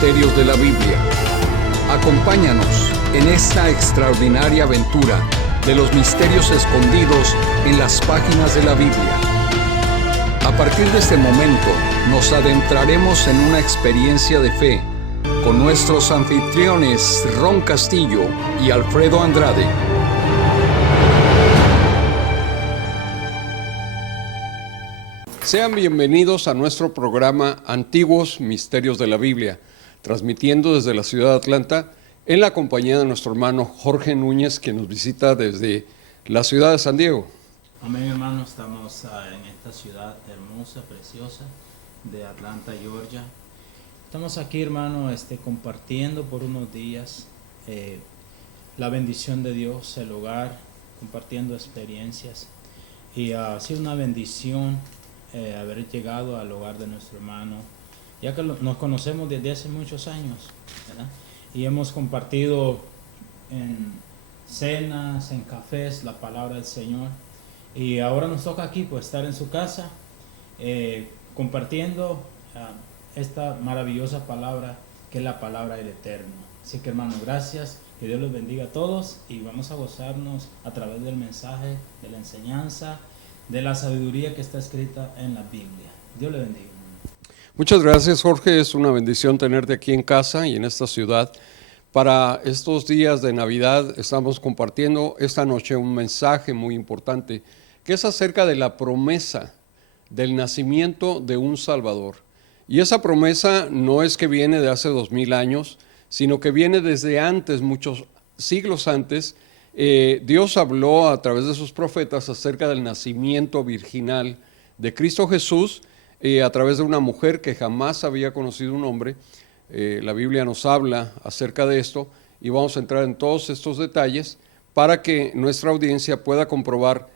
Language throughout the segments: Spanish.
misterios de la Biblia. Acompáñanos en esta extraordinaria aventura de los misterios escondidos en las páginas de la Biblia. A partir de este momento, nos adentraremos en una experiencia de fe con nuestros anfitriones Ron Castillo y Alfredo Andrade. Sean bienvenidos a nuestro programa Antiguos Misterios de la Biblia, transmitiendo desde la ciudad de Atlanta en la compañía de nuestro hermano Jorge Núñez, que nos visita desde la ciudad de San Diego. Amén, hermano. Estamos en esta ciudad hermosa, preciosa de Atlanta, Georgia. Estamos aquí, hermano, compartiendo por unos días la bendición de Dios, el hogar, compartiendo experiencias. Y ha sido una bendición haber llegado al hogar de nuestro hermano, ya que nos conocemos desde hace muchos años, ¿verdad? Y hemos compartido en cenas, en cafés, la palabra del Señor. Y ahora nos toca aquí, pues, estar en su casa, compartiendo esta maravillosa palabra, que es la palabra del Eterno. Así que, hermano, gracias, que Dios los bendiga a todos, y vamos a gozarnos a través del mensaje, de la enseñanza, de la sabiduría que está escrita en la Biblia. Dios le bendiga. Muchas gracias, Jorge. Es una bendición tenerte aquí en casa y en esta ciudad. Para estos días de Navidad estamos compartiendo esta noche un mensaje muy importante, que es acerca de la promesa del nacimiento de un Salvador. Y esa promesa no es que viene de hace 2000 años, sino que viene desde antes, muchos siglos antes. Dios habló a través de sus profetas acerca del nacimiento virginal de Cristo Jesús, a través de una mujer que jamás había conocido un hombre. La Biblia nos habla acerca de esto y vamos a entrar en todos estos detalles para que nuestra audiencia pueda comprobar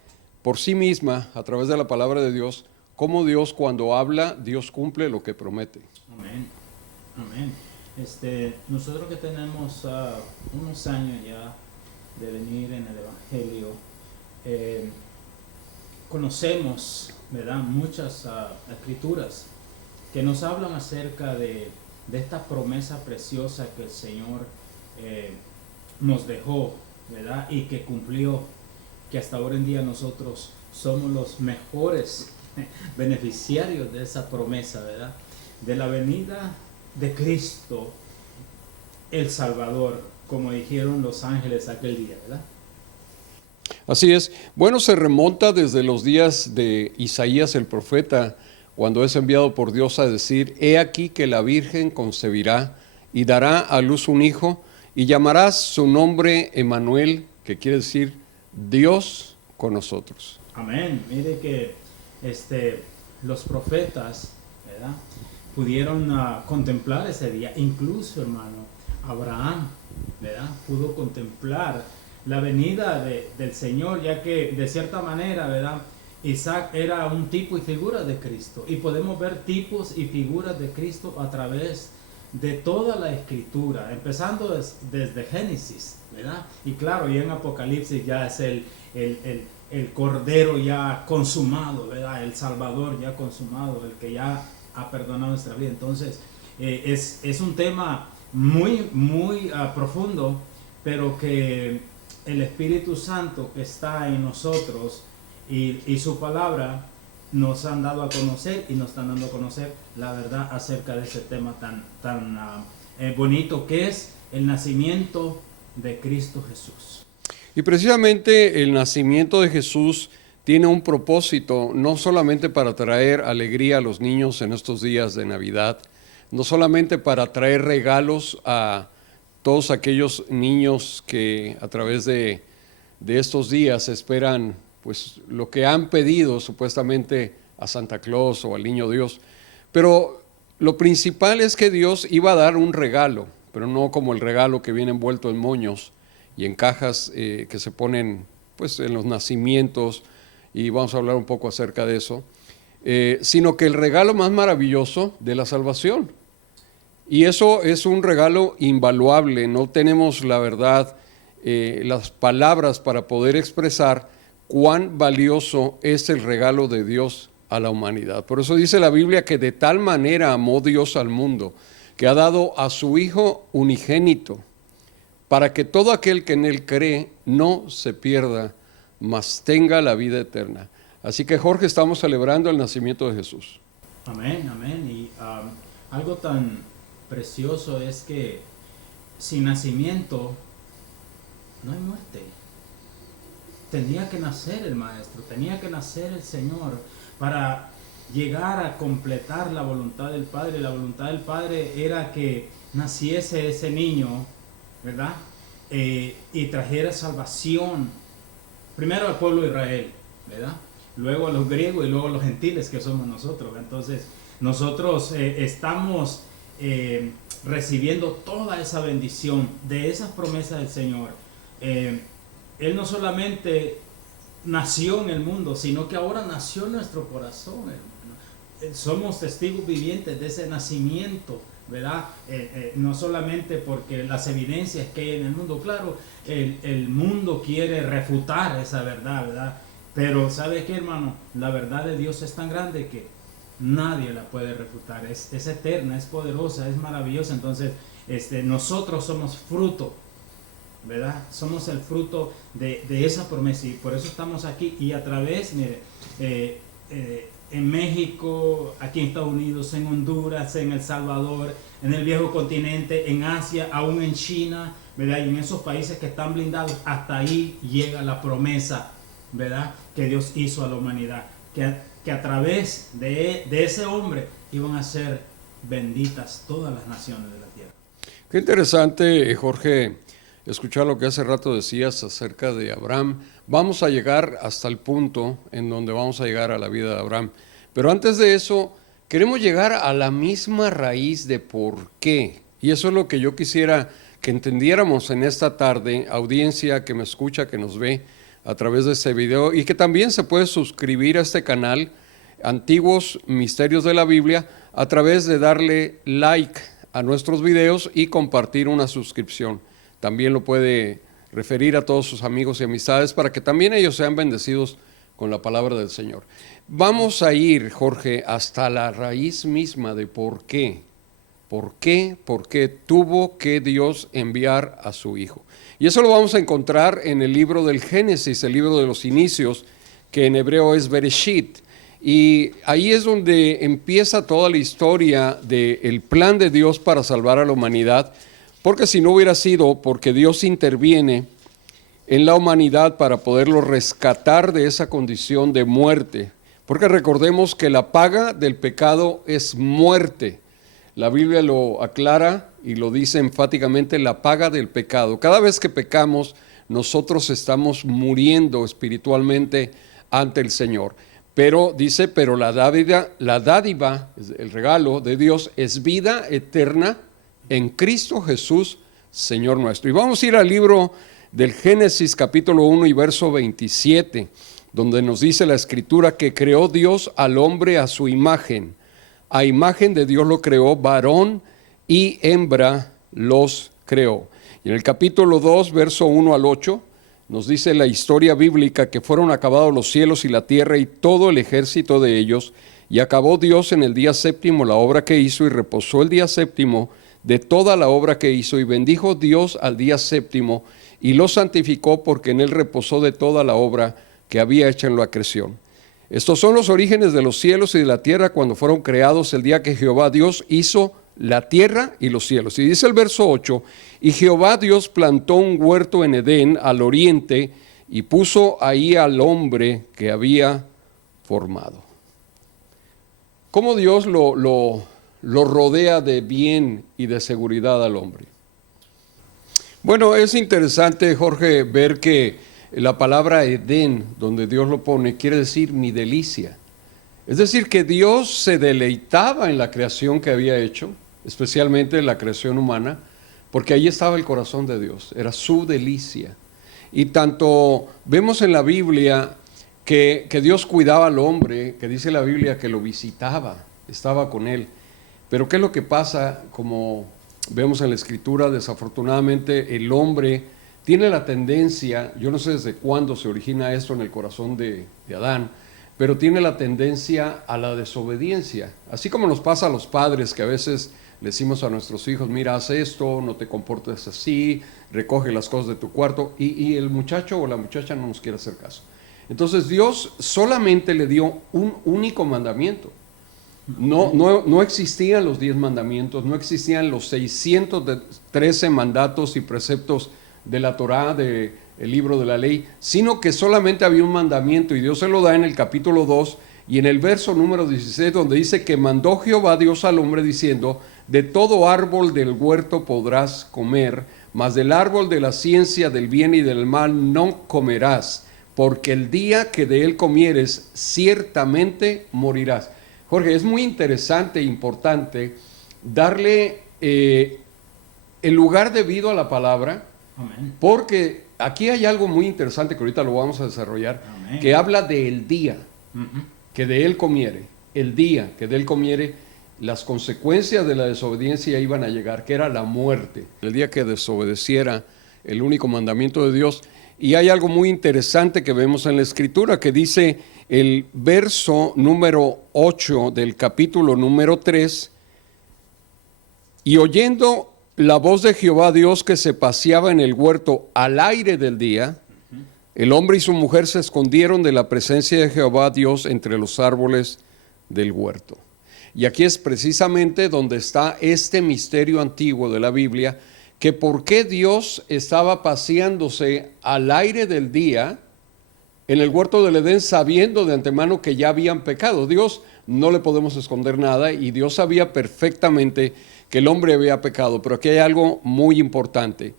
por sí misma, a través de la palabra de Dios, cómo Dios, cuando habla, Dios cumple lo que promete. Amén. Amén. Nosotros que tenemos unos años ya de venir en el Evangelio, conocemos, ¿verdad?, muchas escrituras que nos hablan acerca de esta promesa preciosa que el Señor nos dejó, ¿verdad?, y que cumplió, que hasta ahora en día nosotros somos los mejores beneficiarios de esa promesa, ¿verdad?, de la venida de Cristo, el Salvador, como dijeron los ángeles aquel día, ¿verdad? Así es. Bueno, se remonta desde los días de Isaías el profeta, cuando es enviado por Dios a decir: he aquí que la Virgen concebirá y dará a luz un hijo, y llamarás su nombre Emmanuel, que quiere decir Dios con nosotros. Amén. Mire que los profetas, ¿verdad?, pudieron contemplar ese día. Incluso, hermano, Abraham, ¿verdad?, pudo contemplar la venida del Señor, ya que de cierta manera, ¿verdad?, Isaac era un tipo y figura de Cristo, y podemos ver tipos y figuras de Cristo a través de toda la Escritura, empezando desde Génesis, ¿verdad? Y claro, y en Apocalipsis ya es el Cordero ya consumado, ¿verdad?, el Salvador ya consumado, el que ya ha perdonado nuestra vida. Entonces, es un tema muy, muy profundo, pero que el Espíritu Santo que está en nosotros y su palabra nos han dado a conocer, y nos están dando a conocer la verdad acerca de ese tema tan bonito, que es el nacimiento de Cristo Jesús. Y precisamente el nacimiento de Jesús tiene un propósito, no solamente para traer alegría a los niños en estos días de Navidad, no solamente para traer regalos a todos aquellos niños que a través de estos días esperan, pues, lo que han pedido supuestamente a Santa Claus o al Niño Dios. Pero lo principal es que Dios iba a dar un regalo, pero no como el regalo que viene envuelto en moños y en cajas que se ponen, pues, en los nacimientos, y vamos a hablar un poco acerca de eso, sino que el regalo más maravilloso de la salvación. Y eso es un regalo invaluable. No tenemos, la verdad, las palabras para poder expresar cuán valioso es el regalo de Dios a la humanidad. Por eso dice la Biblia que de tal manera amó Dios al mundo, que ha dado a su Hijo unigénito, para que todo aquel que en Él cree no se pierda, mas tenga la vida eterna. Así que, Jorge, estamos celebrando el nacimiento de Jesús. Amén, amén. Y algo tan precioso es que sin nacimiento no hay muerte. Tenía que nacer el Maestro, tenía que nacer el Señor para llegar a completar la voluntad del Padre. La voluntad del Padre era que naciese ese niño, ¿verdad? Y trajera salvación, primero al pueblo de Israel, ¿verdad? Luego a los griegos y luego a los gentiles, que somos nosotros. Entonces, nosotros estamos recibiendo toda esa bendición de esas promesas del Señor. Él no solamente nació en el mundo, sino que ahora nació en nuestro corazón, hermano. Somos testigos vivientes de ese nacimiento, ¿verdad? No solamente porque las evidencias que hay en el mundo, claro, el mundo quiere refutar esa verdad, ¿verdad? Pero ¿sabe qué, hermano? La verdad de Dios es tan grande que nadie la puede refutar. Es eterna, es poderosa, es maravillosa. Entonces, nosotros somos fruto, ¿verdad? Somos el fruto de esa promesa, y por eso estamos aquí. Y a través, mire, en México, aquí en Estados Unidos, en Honduras, en El Salvador, en el viejo continente, en Asia, aún en China, ¿verdad? Y en esos países que están blindados, hasta ahí llega la promesa, ¿verdad?, que Dios hizo a la humanidad, que a través de ese hombre iban a ser benditas todas las naciones de la tierra. Qué interesante, Jorge, escuchar lo que hace rato decías acerca de Abraham. Vamos a llegar hasta el punto en donde vamos a llegar a la vida de Abraham. Pero antes de eso, queremos llegar a la misma raíz de por qué. Y eso es lo que yo quisiera que entendiéramos en esta tarde, audiencia que me escucha, que nos ve a través de este video, y que también se puede suscribir a este canal, Antiguos Misterios de la Biblia, a través de darle like a nuestros videos y compartir una suscripción. También lo puede referir a todos sus amigos y amistades para que también ellos sean bendecidos con la palabra del Señor. Vamos a ir, Jorge, hasta la raíz misma de por qué. ¿Por qué? ¿Por qué tuvo que Dios enviar a su Hijo? Y eso lo vamos a encontrar en el libro del Génesis, el libro de los inicios, que en hebreo es Bereshit. Y ahí es donde empieza toda la historia del plan de Dios para salvar a la humanidad, porque si no hubiera sido porque Dios interviene en la humanidad para poderlo rescatar de esa condición de muerte, porque recordemos que la paga del pecado es muerte. La Biblia lo aclara y lo dice enfáticamente, la paga del pecado. Cada vez que pecamos, nosotros estamos muriendo espiritualmente ante el Señor. Pero dice, pero la dádiva, el regalo de Dios es vida eterna en Cristo Jesús, Señor nuestro. Y vamos a ir al libro del Génesis capítulo 1 y verso 27, donde nos dice la Escritura que creó Dios al hombre a su imagen. A imagen de Dios lo creó, varón y hembra los creó. Y en el capítulo 2, verso 1 al 8, nos dice la historia bíblica que fueron acabados los cielos y la tierra y todo el ejército de ellos, y acabó Dios en el día séptimo la obra que hizo, y reposó el día séptimo de toda la obra que hizo, y bendijo Dios al día séptimo, y lo santificó porque en él reposó de toda la obra que había hecho en la creación. Estos son los orígenes de los cielos y de la tierra cuando fueron creados el día que Jehová Dios hizo la tierra y los cielos. Y dice el verso 8, y Jehová Dios plantó un huerto en Edén al oriente y puso ahí al hombre que había formado. ¿Cómo Dios lo rodea de bien y de seguridad al hombre? Bueno, es interesante, Jorge, ver que la palabra Edén, donde Dios lo pone, quiere decir mi delicia. Es decir, que Dios se deleitaba en la creación que había hecho, especialmente en la creación humana, porque ahí estaba el corazón de Dios, era su delicia. Y tanto vemos en la Biblia que Dios cuidaba al hombre, que dice la Biblia que lo visitaba, estaba con él. Pero ¿qué es lo que pasa? Como vemos en la Escritura, desafortunadamente el hombre tiene la tendencia, yo no sé desde cuándo se origina esto en el corazón de Adán, pero tiene la tendencia a la desobediencia. Así como nos pasa a los padres que a veces le decimos a nuestros hijos, mira, haz esto, no te comportes así, recoge las cosas de tu cuarto, y el muchacho o la muchacha no nos quiere hacer caso. Entonces Dios solamente le dio un único mandamiento. No existían los 10 mandamientos, no existían los 613 mandatos y preceptos de la Torá, del libro de la ley, sino que solamente había un mandamiento, y Dios se lo da en el capítulo 2 y en el verso número 16, donde dice que mandó Jehová Dios al hombre diciendo, de todo árbol del huerto podrás comer, mas del árbol de la ciencia del bien y del mal no comerás, porque el día que de él comieres ciertamente morirás. Jorge, es muy interesante e importante darle el lugar debido a la palabra. Amén. Porque aquí hay algo muy interesante que ahorita lo vamos a desarrollar. Amén. Que habla del día que de él comiere, el día que de él comiere, las consecuencias de la desobediencia iban a llegar, que era la muerte, el día que desobedeciera el único mandamiento de Dios. Y hay algo muy interesante que vemos en la Escritura, que dice el verso número 8 del capítulo número 3, y oyendo la voz de Jehová Dios que se paseaba en el huerto al aire del día, el hombre y su mujer se escondieron de la presencia de Jehová Dios entre los árboles del huerto. Y aquí es precisamente donde está este misterio antiguo de la Biblia, que por qué Dios estaba paseándose al aire del día en el huerto del Edén, sabiendo de antemano que ya habían pecado. Dios no le podemos esconder nada, y Dios sabía perfectamente que el hombre había pecado. Pero aquí hay algo muy importante.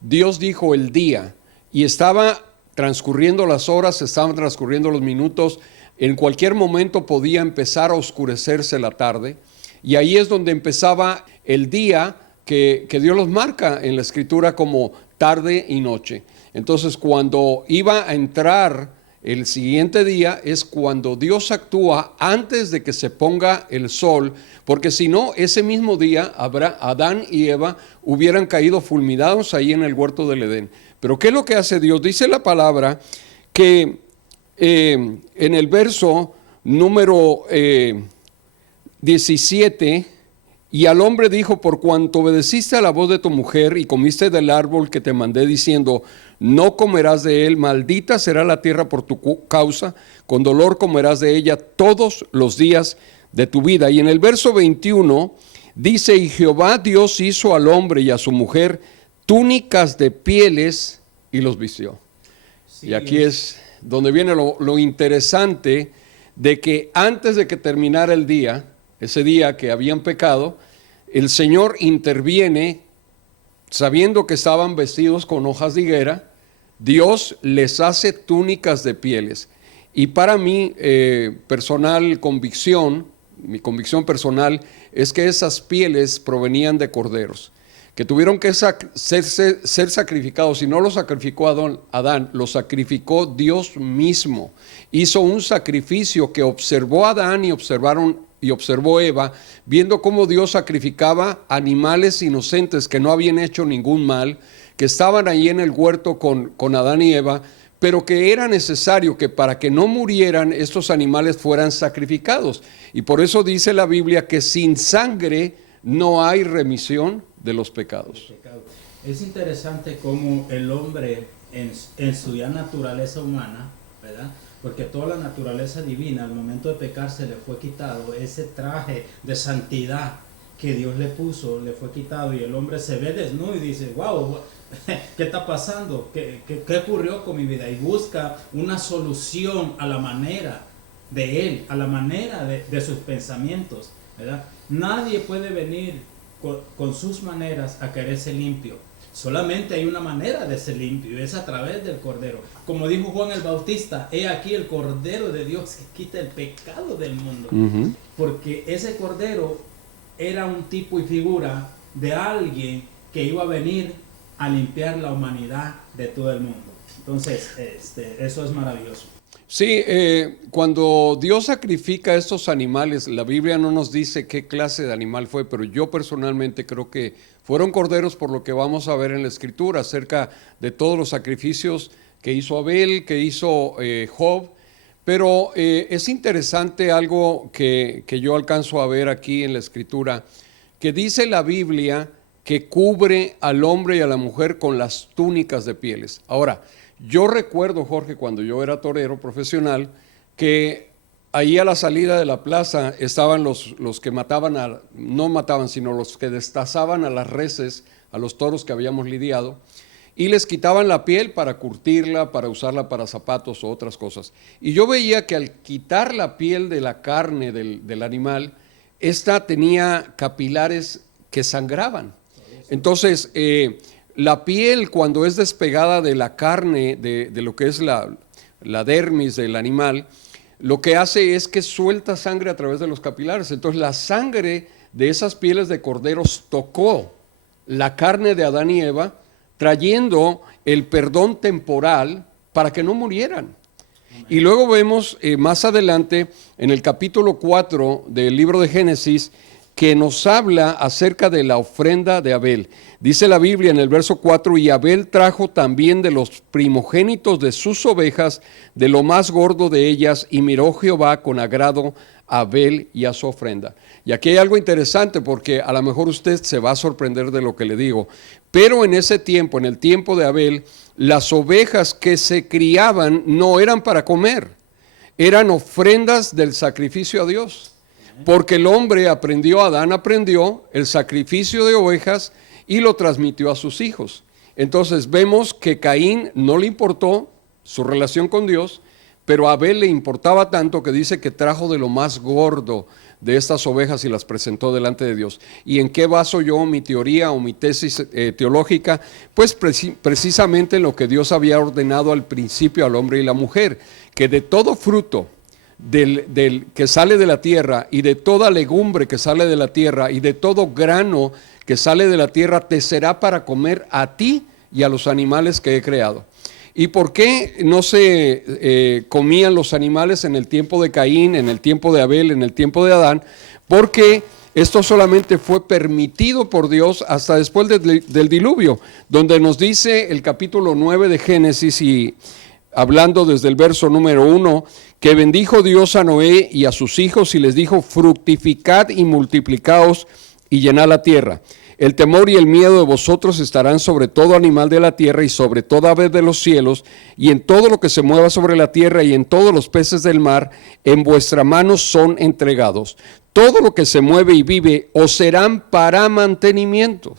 Dios dijo el día, y estaba transcurriendo las horas, estaban transcurriendo los minutos. En cualquier momento podía empezar a oscurecerse la tarde, y ahí es donde empezaba el día que Dios los marca en la Escritura como tarde y noche. Entonces, cuando iba a entrar el siguiente día es cuando Dios actúa antes de que se ponga el sol, porque si no, ese mismo día Adán y Eva hubieran caído fulminados ahí en el huerto del Edén. Pero ¿qué es lo que hace Dios? Dice la palabra que en el verso número 17, y al hombre dijo, por cuanto obedeciste a la voz de tu mujer y comiste del árbol que te mandé diciendo, no comerás de él, maldita será la tierra por tu causa, con dolor comerás de ella todos los días de tu vida. Y en el verso 21 dice, y Jehová Dios hizo al hombre y a su mujer túnicas de pieles y los vistió. Sí, y aquí es donde viene lo interesante de que antes de que terminara el día, ese día que habían pecado, el Señor interviene, sabiendo que estaban vestidos con hojas de higuera, Dios les hace túnicas de pieles. Y para mí, mi convicción personal es que esas pieles provenían de corderos, que tuvieron que ser sacrificados. Y no lo sacrificó Adán, lo sacrificó Dios mismo. Hizo un sacrificio que observó Adán y observó Eva, viendo cómo Dios sacrificaba animales inocentes que no habían hecho ningún mal, que estaban ahí en el huerto con Adán y Eva, pero que era necesario que para que no murieran estos animales fueran sacrificados. Y por eso dice la Biblia que sin sangre no hay remisión de los pecados. Es interesante cómo el hombre en su ya naturaleza humana, ¿verdad? Porque toda la naturaleza divina al momento de pecar se le fue quitado, ese traje de santidad que Dios le puso, le fue quitado, y el hombre se ve desnudo y dice, wow, ¿qué está pasando? ¿Qué ocurrió con mi vida? Y busca una solución a la manera de él, a la manera de sus pensamientos, ¿verdad? Nadie puede venir con sus maneras a quererse limpio. Solamente hay una manera de ser limpio, y es a través del Cordero. Como dijo Juan el Bautista, he aquí el Cordero de Dios que quita el pecado del mundo. Uh-huh. Porque ese Cordero era un tipo y figura de alguien que iba a venir a limpiar la humanidad de todo el mundo. Entonces, eso es maravilloso. Sí, cuando Dios sacrifica a estos animales, la Biblia no nos dice qué clase de animal fue, pero yo personalmente creo que fueron corderos, por lo que vamos a ver en la Escritura acerca de todos los sacrificios que hizo Abel, que hizo Job. Pero es interesante algo que yo alcanzo a ver aquí en la Escritura, que dice la Biblia que cubre al hombre y a la mujer con las túnicas de pieles. Ahora, yo recuerdo, Jorge, cuando yo era torero profesional, que ahí a la salida de la plaza estaban los que mataban, no mataban, sino los que destazaban a las reses, a los toros que habíamos lidiado, y les quitaban la piel para curtirla, para usarla para zapatos o otras cosas. Y yo veía que al quitar la piel de la carne del animal, esta tenía capilares que sangraban. Entonces, la piel, cuando es despegada de la carne, de lo que es la dermis del animal, lo que hace es que suelta sangre a través de los capilares. Entonces, la sangre de esas pieles de corderos tocó la carne de Adán y Eva, trayendo el perdón temporal para que no murieran. Y luego vemos más adelante, en el capítulo 4 del libro de Génesis, que nos habla acerca de la ofrenda de Abel. Dice la Biblia en el verso 4, y Abel trajo también de los primogénitos de sus ovejas, de lo más gordo de ellas, y miró Jehová con agrado a Abel y a su ofrenda. Y aquí hay algo interesante, porque a lo mejor usted se va a sorprender de lo que le digo, pero en ese tiempo, en el tiempo de Abel, las ovejas que se criaban no eran para comer, eran ofrendas del sacrificio a Dios. Porque el hombre Adán aprendió el sacrificio de ovejas y lo transmitió a sus hijos. Entonces vemos que Caín no le importó su relación con Dios, pero a Abel le importaba tanto que dice que trajo de lo más gordo de estas ovejas y las presentó delante de Dios. ¿Y en qué baso yo mi teoría o mi tesis teológica? Pues precisamente en lo que Dios había ordenado al principio al hombre y la mujer, que de todo fruto del que sale de la tierra y de toda legumbre que sale de la tierra y de todo grano que sale de la tierra te será para comer a ti y a los animales que he creado. ¿Y por qué no se comían los animales en el tiempo de Caín, en el tiempo de Abel, en el tiempo de Adán? Porque esto solamente fue permitido por Dios hasta después del diluvio, donde nos dice el capítulo 9 de Génesis, y hablando desde el verso número 1, que bendijo Dios a Noé y a sus hijos y les dijo: fructificad y multiplicaos y llenad la tierra. El temor y el miedo de vosotros estarán sobre todo animal de la tierra y sobre toda ave de los cielos y en todo lo que se mueva sobre la tierra y en todos los peces del mar, en vuestra mano son entregados. Todo lo que se mueve y vive os serán para mantenimiento.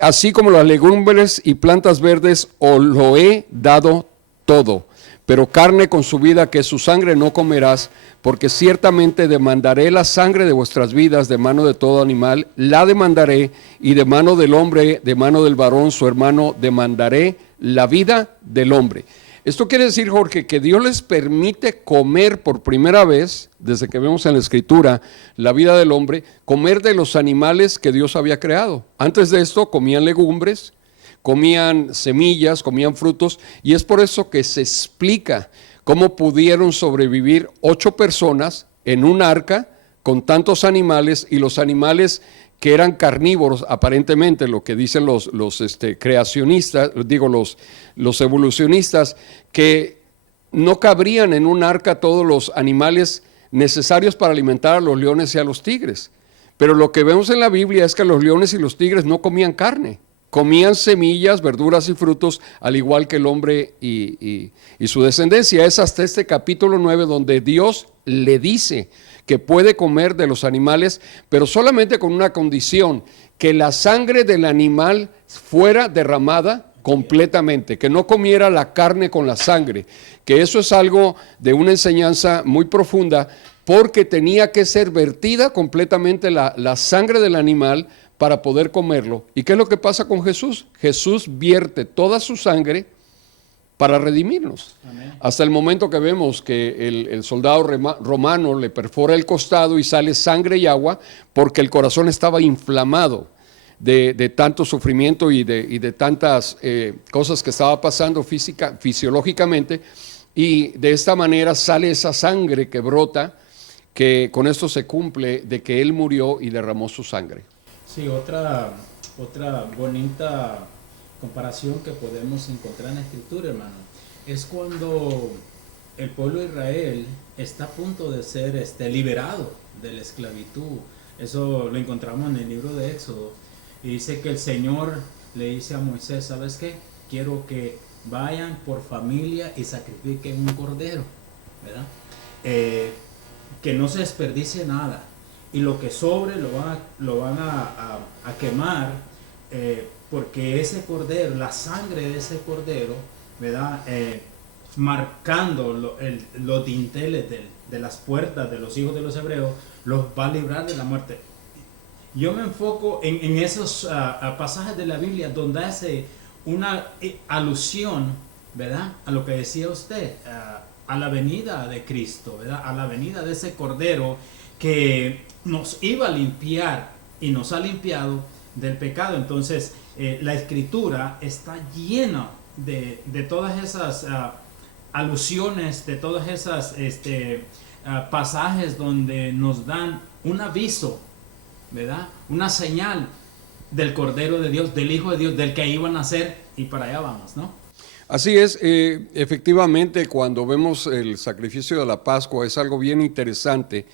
Así como las legumbres y plantas verdes os lo he dado todo. Pero carne con su vida, que es su sangre, no comerás, porque ciertamente demandaré la sangre de vuestras vidas de mano de todo animal, la demandaré, y de mano del hombre, de mano del varón, su hermano, demandaré la vida del hombre. Esto quiere decir, Jorge, que Dios les permite comer por primera vez, desde que vemos en la Escritura la vida del hombre, comer de los animales que Dios había creado. Antes de esto comían legumbres, comían semillas, comían frutos, y es por eso que se explica cómo pudieron sobrevivir 8 personas en un arca con tantos animales, y los animales que eran carnívoros, aparentemente, lo que dicen los creacionistas, los evolucionistas, que no cabrían en un arca todos los animales necesarios para alimentar a los leones y a los tigres. Pero lo que vemos en la Biblia es que los leones y los tigres no comían carne. Comían semillas, verduras y frutos, al igual que el hombre y su descendencia. Es hasta este capítulo 9 donde Dios le dice que puede comer de los animales, pero solamente con una condición: que la sangre del animal fuera derramada completamente, que no comiera la carne con la sangre, que eso es algo de una enseñanza muy profunda, porque tenía que ser vertida completamente la sangre del animal para poder comerlo. ¿Y qué es lo que pasa con Jesús? Jesús vierte toda su sangre para redimirnos. Amén. Hasta el momento que vemos que el soldado romano le perfora el costado y sale sangre y agua, porque el corazón estaba inflamado de tanto sufrimiento y de tantas cosas que estaba pasando fisiológicamente, y de esta manera sale esa sangre que brota, que con esto se cumple de que Él murió y derramó su sangre. Sí, otra bonita comparación que podemos encontrar en la Escritura, hermano, es cuando el pueblo de Israel está a punto de ser liberado de la esclavitud Eso lo encontramos en el libro de Éxodo. Y dice que el Señor le dice a Moisés, ¿sabes qué? Quiero que vayan por familia y sacrifiquen un cordero, ¿verdad? Que no se desperdicie nada. Y lo que sobre lo van a quemar, porque ese cordero, la sangre de ese cordero, ¿verdad? Marcando los dinteles de las puertas de los hijos de los hebreos, los va a librar de la muerte. Yo me enfoco en esos pasajes de la Biblia donde hace una alusión, ¿verdad?, a lo que decía usted, a la venida de Cristo, ¿verdad?, a la venida de ese cordero que nos iba a limpiar y nos ha limpiado del pecado. Entonces, la Escritura está llena de todas esas alusiones, de todas esas pasajes donde nos dan un aviso, ¿verdad?, una señal del Cordero de Dios, del Hijo de Dios, del que iban a nacer, y para allá vamos, ¿no? Así es, efectivamente, cuando vemos el sacrificio de la Pascua es algo bien interesante,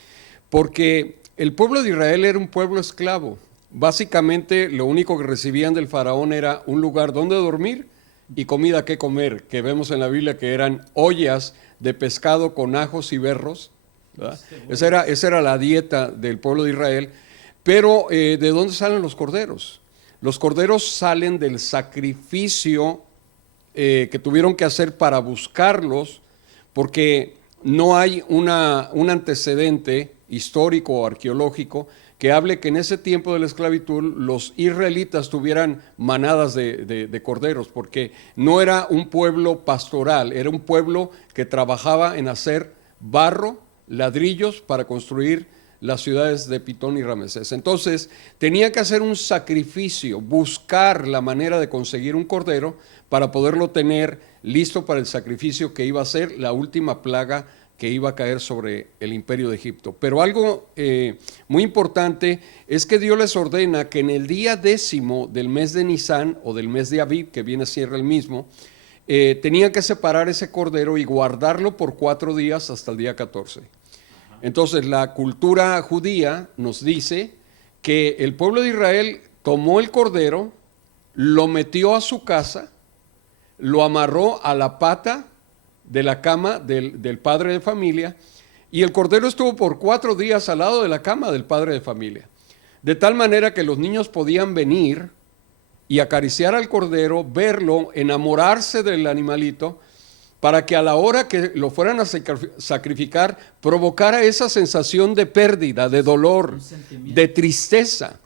porque el pueblo de Israel era un pueblo esclavo. Básicamente lo único que recibían del faraón era un lugar donde dormir y comida que comer, que vemos en la Biblia que eran ollas de pescado con ajos y berros, ¿verdad? Esa era la dieta del pueblo de Israel. Pero ¿de dónde salen los corderos? Los corderos salen del sacrificio que tuvieron que hacer para buscarlos, porque no hay un antecedente histórico o arqueológico que hable que en ese tiempo de la esclavitud los israelitas tuvieran manadas de corderos, porque no era un pueblo pastoral, era un pueblo que trabajaba en hacer barro, ladrillos para construir las ciudades de Pitón y Ramesés. Entonces, tenía que hacer un sacrificio, buscar la manera de conseguir un cordero para poderlo tener listo para el sacrificio que iba a ser la última plaga que iba a caer sobre el imperio de Egipto. Pero algo muy importante es que Dios les ordena que en el día 10 del mes de Nisán o del mes de Abib, que viene a ser el mismo, tenían que separar ese cordero y guardarlo por 4 días hasta el día 14. Entonces la cultura judía nos dice que el pueblo de Israel tomó el cordero, lo metió a su casa, lo amarró a la pata de la cama del padre de familia, y el cordero estuvo por 4 días al lado de la cama del padre de familia, de tal manera que los niños podían venir y acariciar al cordero, verlo, enamorarse del animalito, para que a la hora que lo fueran a sacrificar provocara esa sensación de pérdida, de dolor, de tristeza,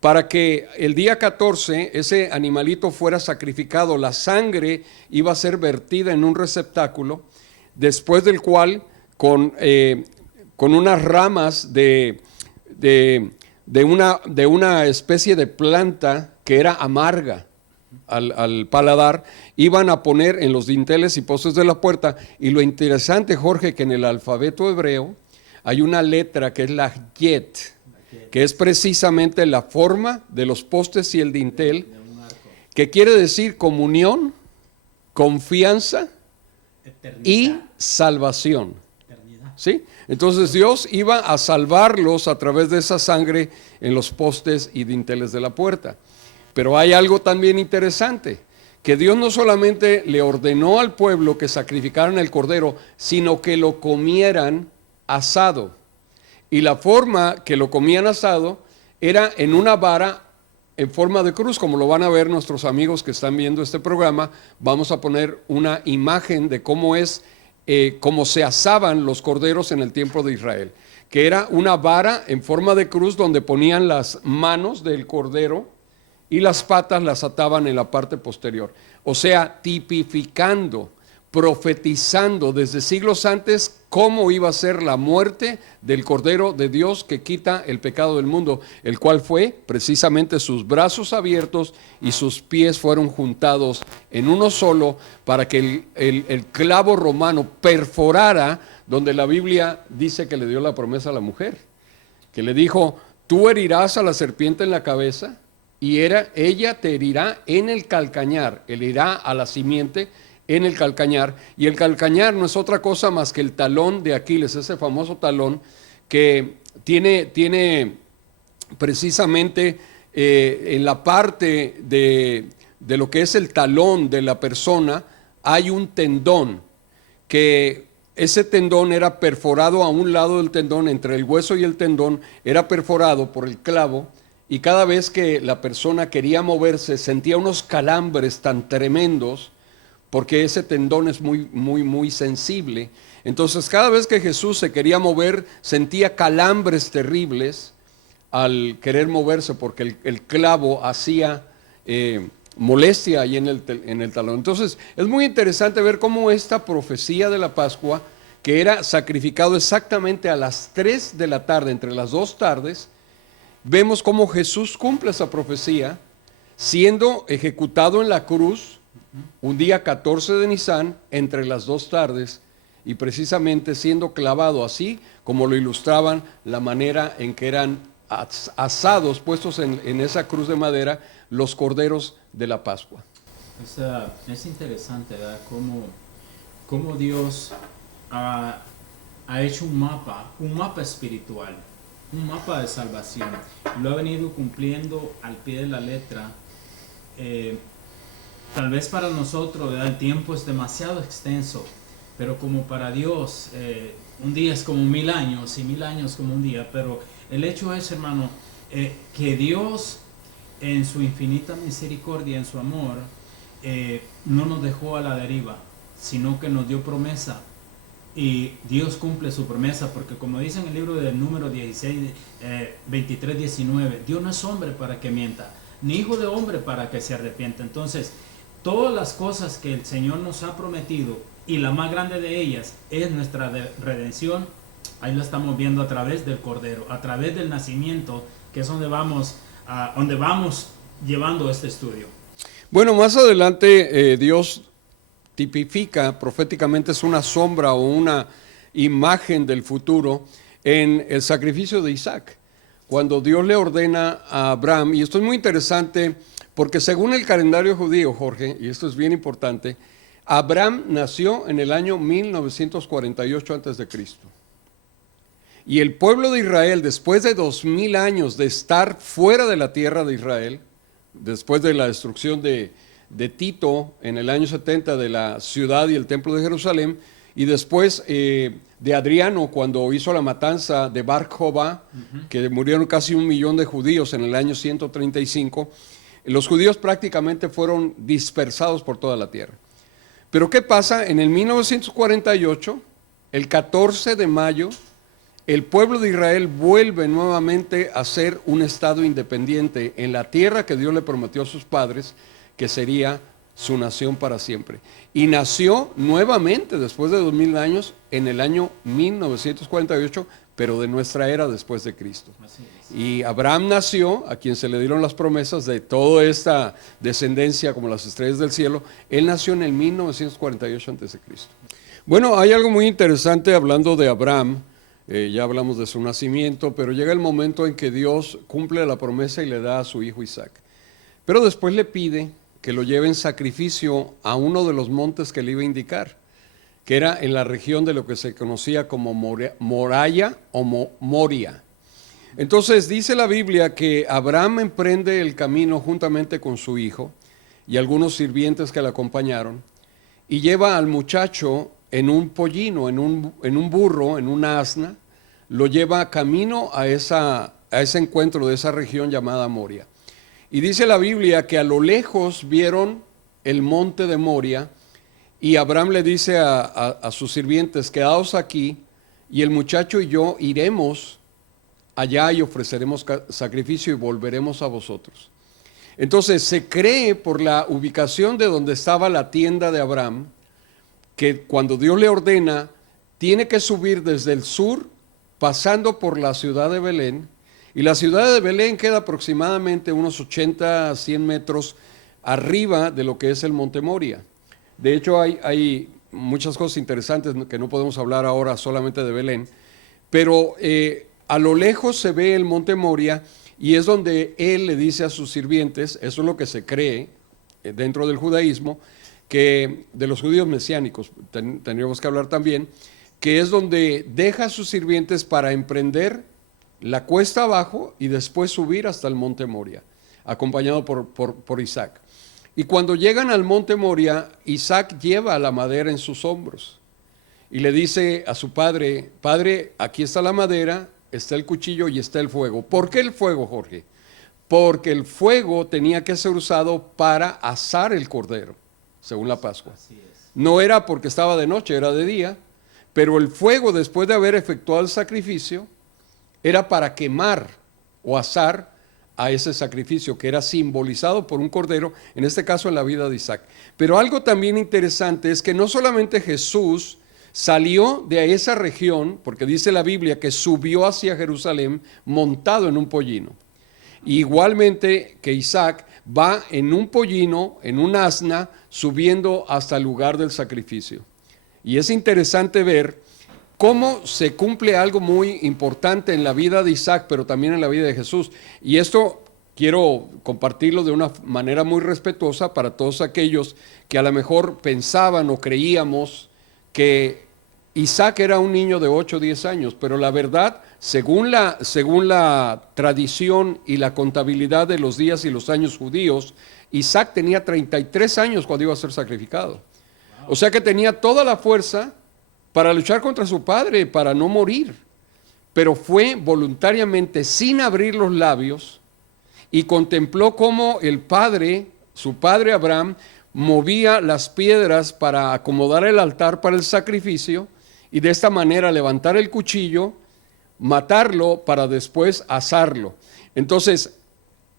para que el día 14 ese animalito fuera sacrificado. La sangre iba a ser vertida en un receptáculo, después del cual con unas ramas de una especie de planta que era amarga al paladar, iban a poner en los dinteles y postes de la puerta. Y lo interesante, Jorge, que en el alfabeto hebreo hay una letra que es la yet, que es precisamente la forma de los postes y el dintel, que quiere decir comunión, confianza y salvación. ¿Sí? Entonces Dios iba a salvarlos a través de esa sangre en los postes y dinteles de la puerta. Pero hay algo también interesante, que Dios no solamente le ordenó al pueblo que sacrificaran el cordero, sino que lo comieran asado. Y la forma que lo comían asado era en una vara en forma de cruz, como lo van a ver nuestros amigos que están viendo este programa. Vamos a poner una imagen de cómo cómo se asaban los corderos en el tiempo de Israel, que era una vara en forma de cruz donde ponían las manos del cordero y las patas las ataban en la parte posterior. O sea, tipificando, profetizando desde siglos antes cómo iba a ser la muerte del Cordero de Dios que quita el pecado del mundo, el cual fue precisamente sus brazos abiertos y sus pies fueron juntados en uno solo, para que el clavo romano perforara donde la Biblia dice que le dio la promesa a la mujer, que le dijo: tú herirás a la serpiente en la cabeza y ella te herirá en el calcañar. Él irá a la simiente en el calcañar, y el calcañar no es otra cosa más que el talón de Aquiles, ese famoso talón que tiene precisamente en la parte de lo que es el talón de la persona, hay un tendón, que ese tendón era perforado a un lado del tendón, entre el hueso y el tendón, era perforado por el clavo, y cada vez que la persona quería moverse sentía unos calambres tan tremendos, porque ese tendón es muy sensible. Entonces cada vez que Jesús se quería mover, sentía calambres terribles al querer moverse, porque el clavo hacía molestia ahí en el talón. Entonces es muy interesante ver cómo esta profecía de la Pascua, que era sacrificado exactamente a las 3 de la tarde, entre las 2 tardes, vemos cómo Jesús cumple esa profecía, siendo ejecutado en la cruz un día 14 de Nisan, entre las 2 tardes, y precisamente siendo clavado así, como lo ilustraban la manera en que eran asados, puestos en esa cruz de madera, los corderos de la Pascua. Es interesante, ¿verdad? Cómo Dios ha hecho un mapa espiritual, un mapa de salvación. Lo ha venido cumpliendo al pie de la letra. Tal vez para nosotros, ¿verdad?, el tiempo es demasiado extenso, pero como para Dios, un día es como 1000 años y 1000 años como un día. Pero el hecho es, hermano, que Dios, en su infinita misericordia, en su amor, no nos dejó a la deriva, sino que nos dio promesa. Y Dios cumple su promesa, porque como dice en el libro del número 16, 23, 19, Dios no es hombre para que mienta, ni hijo de hombre para que se arrepienta. Entonces, todas las cosas que el Señor nos ha prometido, y la más grande de ellas es nuestra redención, ahí lo estamos viendo a través del Cordero, a través del nacimiento, que es donde vamos llevando este estudio. Bueno, más adelante Dios tipifica proféticamente, es una sombra o una imagen del futuro en el sacrificio de Isaac, cuando Dios le ordena a Abraham. Y esto es muy interesante porque según el calendario judío, Jorge, y esto es bien importante, Abraham nació en el año 1948 a.C. Y el pueblo de Israel, después de 2000 años de estar fuera de la tierra de Israel, después de la destrucción de Tito en el año 70 de la ciudad y el templo de Jerusalén, y después de Adriano cuando hizo la matanza de Bar Jobá, que murieron casi 1 millón de judíos en el año 135, los judíos prácticamente fueron dispersados por toda la tierra. Pero ¿qué pasa? En el 1948, el 14 de mayo, el pueblo de Israel vuelve nuevamente a ser un estado independiente en la tierra que Dios le prometió a sus padres, que sería su nación para siempre. Y nació nuevamente después de 2000 años en el año 1948, pero de nuestra era después de Cristo. Y Abraham nació, a quien se le dieron las promesas de toda esta descendencia como las estrellas del cielo. Él nació en el 1948 a.C. Bueno, hay algo muy interesante hablando de Abraham. Ya hablamos de su nacimiento, pero llega el momento en que Dios cumple la promesa y le da a su hijo Isaac. Pero después le pide que lo lleve en sacrificio a uno de los montes que le iba a indicar, que era en la región de lo que se conocía como Moriah o Moria. Entonces dice la Biblia que Abraham emprende el camino juntamente con su hijo y algunos sirvientes que le acompañaron, y lleva al muchacho en un pollino, en un burro, en una asna, lo lleva camino a ese encuentro de esa región llamada Moria. Y dice la Biblia que a lo lejos vieron el monte de Moria, y Abraham le dice a sus sirvientes: quedaos aquí, y el muchacho y yo iremos allá y ofreceremos sacrificio y volveremos a vosotros. Entonces se cree, por la ubicación de donde estaba la tienda de Abraham, que cuando Dios le ordena, tiene que subir desde el sur, pasando por la ciudad de Belén, y la ciudad de Belén queda aproximadamente unos 80 a 100 metros arriba de lo que es el monte Moria. De hecho, hay muchas cosas interesantes que no podemos hablar ahora solamente de Belén, pero a lo lejos se ve el monte Moria, y es donde él le dice a sus sirvientes, eso es lo que se cree dentro del judaísmo, que de los judíos mesiánicos tendríamos que hablar también, que es donde deja a sus sirvientes para emprender la cuesta abajo y después subir hasta el monte Moria, acompañado por Isaac. Y cuando llegan al monte Moria, Isaac lleva la madera en sus hombros y le dice a su padre: Padre, aquí está la madera, está el cuchillo y está el fuego. ¿Por qué el fuego, Jorge? Porque el fuego tenía que ser usado para asar el cordero, según la Pascua. Así es. No era porque estaba de noche, era de día, pero el fuego, después de haber efectuado el sacrificio, era para quemar o asar a ese sacrificio que era simbolizado por un cordero, en este caso en la vida de Isaac. Pero algo también interesante es que no solamente Jesús salió de esa región, porque dice la Biblia que subió hacia Jerusalén montado en un pollino. Igualmente que Isaac va en un pollino, en un asna, subiendo hasta el lugar del sacrificio. Y es interesante ver cómo se cumple algo muy importante en la vida de Isaac, pero también en la vida de Jesús. Y esto quiero compartirlo de una manera muy respetuosa para todos aquellos que a lo mejor pensaban o creíamos que Isaac era un niño de 8 o 10 años, pero la verdad, según la tradición y la contabilidad de los días y los años judíos, Isaac tenía 33 años cuando iba a ser sacrificado. O sea que tenía toda la fuerza para luchar contra su padre, para no morir. Pero fue voluntariamente, sin abrir los labios, y contempló cómo el padre, su padre Abraham, movía las piedras para acomodar el altar para el sacrificio, y de esta manera levantar el cuchillo, matarlo para después asarlo. Entonces,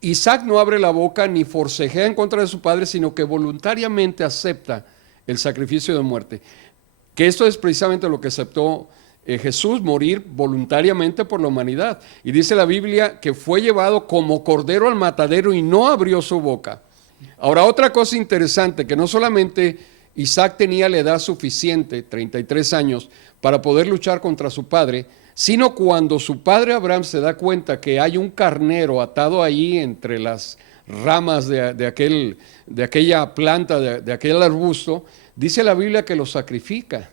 Isaac no abre la boca ni forcejea en contra de su padre, sino que voluntariamente acepta el sacrificio de muerte. Que esto es precisamente lo que aceptó Jesús, morir voluntariamente por la humanidad. Y dice la Biblia que fue llevado como cordero al matadero y no abrió su boca. Ahora, otra cosa interesante, que no solamente Isaac tenía la edad suficiente, 33 años, para poder luchar contra su padre, sino cuando su padre Abraham se da cuenta que hay un carnero atado ahí entre las ramas de aquella planta, de aquel arbusto, dice la Biblia que lo sacrifica.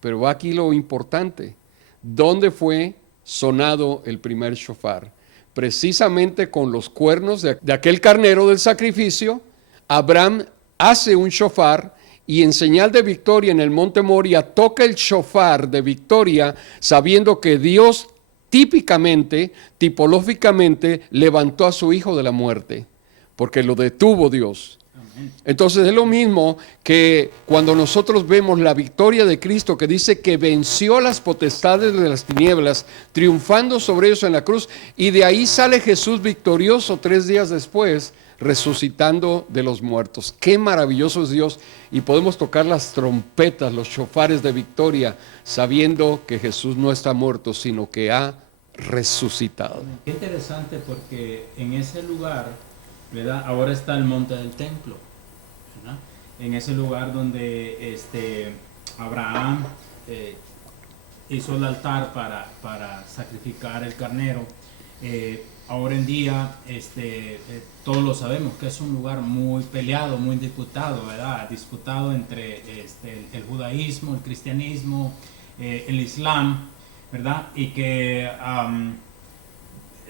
Pero va aquí lo importante: ¿dónde fue sonado el primer shofar? Precisamente con los cuernos de aquel carnero del sacrificio. Abraham hace un shofar y en señal de victoria en el monte Moria toca el shofar de victoria, sabiendo que Dios típicamente, tipológicamente, levantó a su hijo de la muerte, porque lo detuvo Dios. Entonces es lo mismo que cuando nosotros vemos la victoria de Cristo, que dice que venció las potestades de las tinieblas, triunfando sobre ellos en la cruz, y de ahí sale Jesús victorioso 3 días después, resucitando de los muertos. Qué maravilloso es Dios, y podemos tocar las trompetas, los shofares de victoria, sabiendo que Jesús no está muerto, sino que ha resucitado. Qué interesante, porque en ese lugar, ¿verdad?, ahora está el monte del templo, ¿verdad? En ese lugar donde Abraham hizo el altar para sacrificar el carnero. Ahora en día todos lo sabemos que es un lugar muy peleado, muy disputado, ¿verdad? Disputado entre el judaísmo, el cristianismo, el islam, ¿verdad? Y que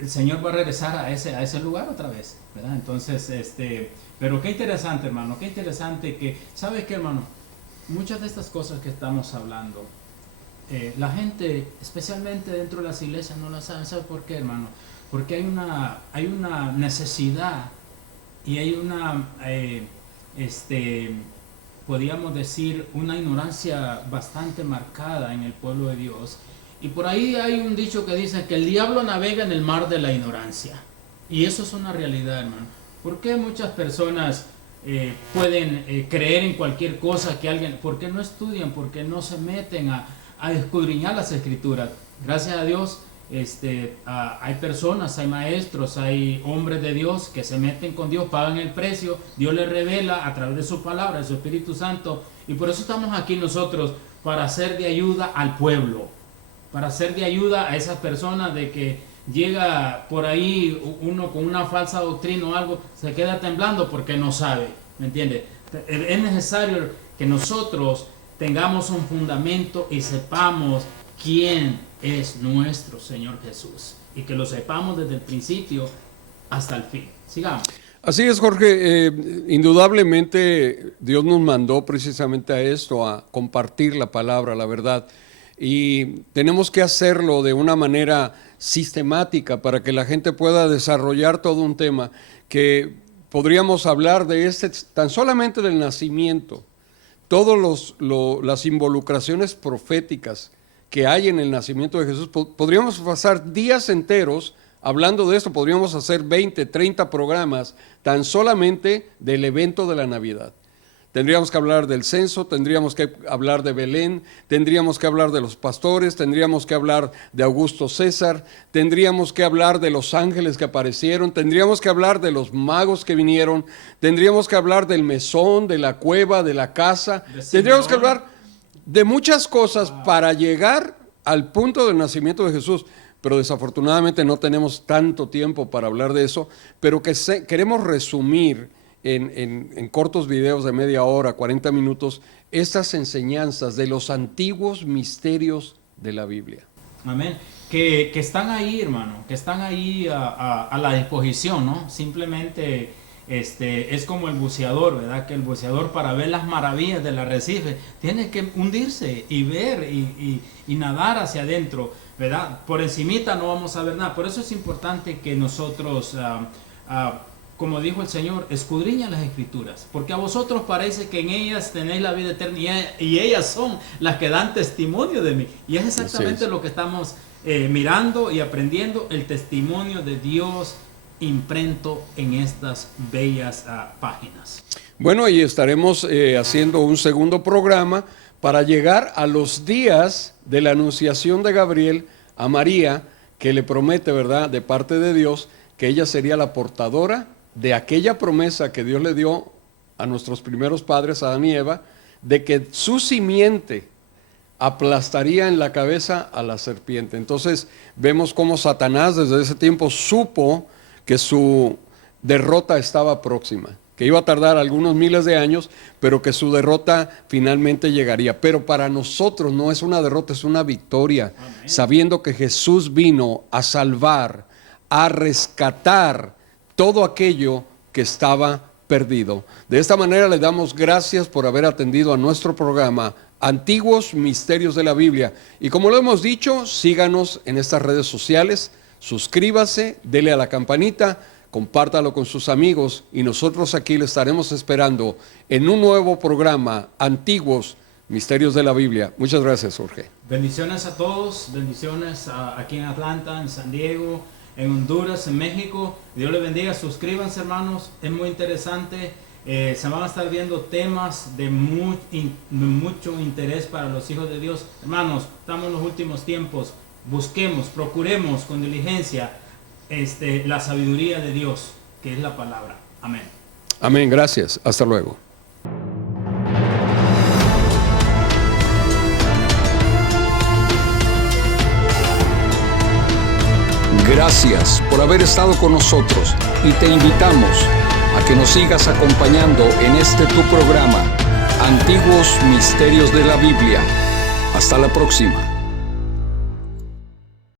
el Señor va a regresar a ese lugar otra vez, ¿verdad? Entonces, pero qué interesante, hermano, qué interesante que, ¿sabe qué, hermano? Muchas de estas cosas que estamos hablando, la gente, especialmente dentro de las iglesias, no las sabe. ¿Sabe por qué, hermano? Porque hay una necesidad y hay podríamos decir, una ignorancia bastante marcada en el pueblo de Dios. Y por ahí hay un dicho que dice que el diablo navega en el mar de la ignorancia. Y eso es una realidad, hermano. ¿Por qué muchas personas pueden creer en cualquier cosa que alguien... ¿Por qué no estudian? ¿Por qué no se meten a escudriñar las escrituras? Gracias a Dios, hay personas, hay maestros, hay hombres de Dios que se meten con Dios, pagan el precio, Dios les revela a través de su palabra, de su Espíritu Santo, y por eso estamos aquí nosotros, para ser de ayuda al pueblo, para ser de ayuda a esas personas de que llega por ahí uno con una falsa doctrina o algo, se queda temblando porque no sabe, ¿me entiende? Es necesario que nosotros tengamos un fundamento y sepamos quién es nuestro Señor Jesús. y que lo sepamos desde el principio hasta el fin. Sigamos. Así es, Jorge. Indudablemente Dios nos mandó precisamente a esto, a compartir la palabra, la verdad. Y tenemos que hacerlo de una manera sistemática para que la gente pueda desarrollar todo un tema que podríamos hablar de tan solamente del nacimiento, todas las involucraciones proféticas que hay en el nacimiento de Jesús. Podríamos pasar días enteros hablando de esto, podríamos hacer 20, 30 programas tan solamente del evento de la Navidad. Tendríamos que hablar del censo, tendríamos que hablar de Belén, tendríamos que hablar de los pastores, tendríamos que hablar de Augusto César, tendríamos que hablar de los ángeles que aparecieron, tendríamos que hablar de los magos que vinieron, tendríamos que hablar del mesón, de la cueva, de la casa, tendríamos que hablar de muchas cosas para llegar al punto del nacimiento de Jesús. Pero desafortunadamente no tenemos tanto tiempo para hablar de eso, pero queremos resumir en cortos videos de media hora, 40 minutos, estas enseñanzas de los antiguos misterios de la Biblia. Amén. Que están ahí, hermano, que están ahí a la disposición, ¿no? Simplemente es como el buceador, ¿verdad? Que el buceador, para ver las maravillas del arrecife tiene que hundirse y ver y nadar hacia adentro, ¿verdad? Por encimita no vamos a ver nada. Por eso es importante que nosotros, como dijo el Señor, escudriñan las Escrituras, porque a vosotros parece que en ellas tenéis la vida eterna y ellas son las que dan testimonio de mí. Y es exactamente lo que estamos mirando y aprendiendo, el testimonio de Dios imprento en estas bellas páginas. Bueno, y estaremos haciendo un segundo programa para llegar a los días de la anunciación de Gabriel a María, que le promete, ¿verdad?, de parte de Dios, que ella sería la portadora de aquella promesa que Dios le dio a nuestros primeros padres, Adán y Eva, de que su simiente aplastaría en la cabeza a la serpiente. Entonces vemos cómo Satanás desde ese tiempo supo que su derrota estaba próxima, que iba a tardar algunos miles de años, pero que su derrota finalmente llegaría. Pero para nosotros no es una derrota, es una victoria. Amén. Sabiendo que Jesús vino a salvar, a rescatar todo aquello que estaba perdido. De esta manera le damos gracias por haber atendido a nuestro programa Antiguos Misterios de la Biblia. Y como lo hemos dicho, síganos en estas redes sociales, suscríbase, dele a la campanita, compártalo con sus amigos y nosotros aquí le estaremos esperando en un nuevo programa, Antiguos Misterios de la Biblia. Muchas gracias, Jorge. Bendiciones a todos, bendiciones aquí en Atlanta, en San Diego, en Honduras, en México. Dios les bendiga, suscríbanse, hermanos, es muy interesante. Se van a estar viendo temas de mucho interés para los hijos de Dios. Hermanos, estamos en los últimos tiempos. Busquemos, procuremos con diligencia la sabiduría de Dios, que es la palabra. Amén. Amén, gracias. Hasta luego. Gracias por haber estado con nosotros y te invitamos a que nos sigas acompañando en tu programa, Antiguos Misterios de la Biblia. Hasta la próxima.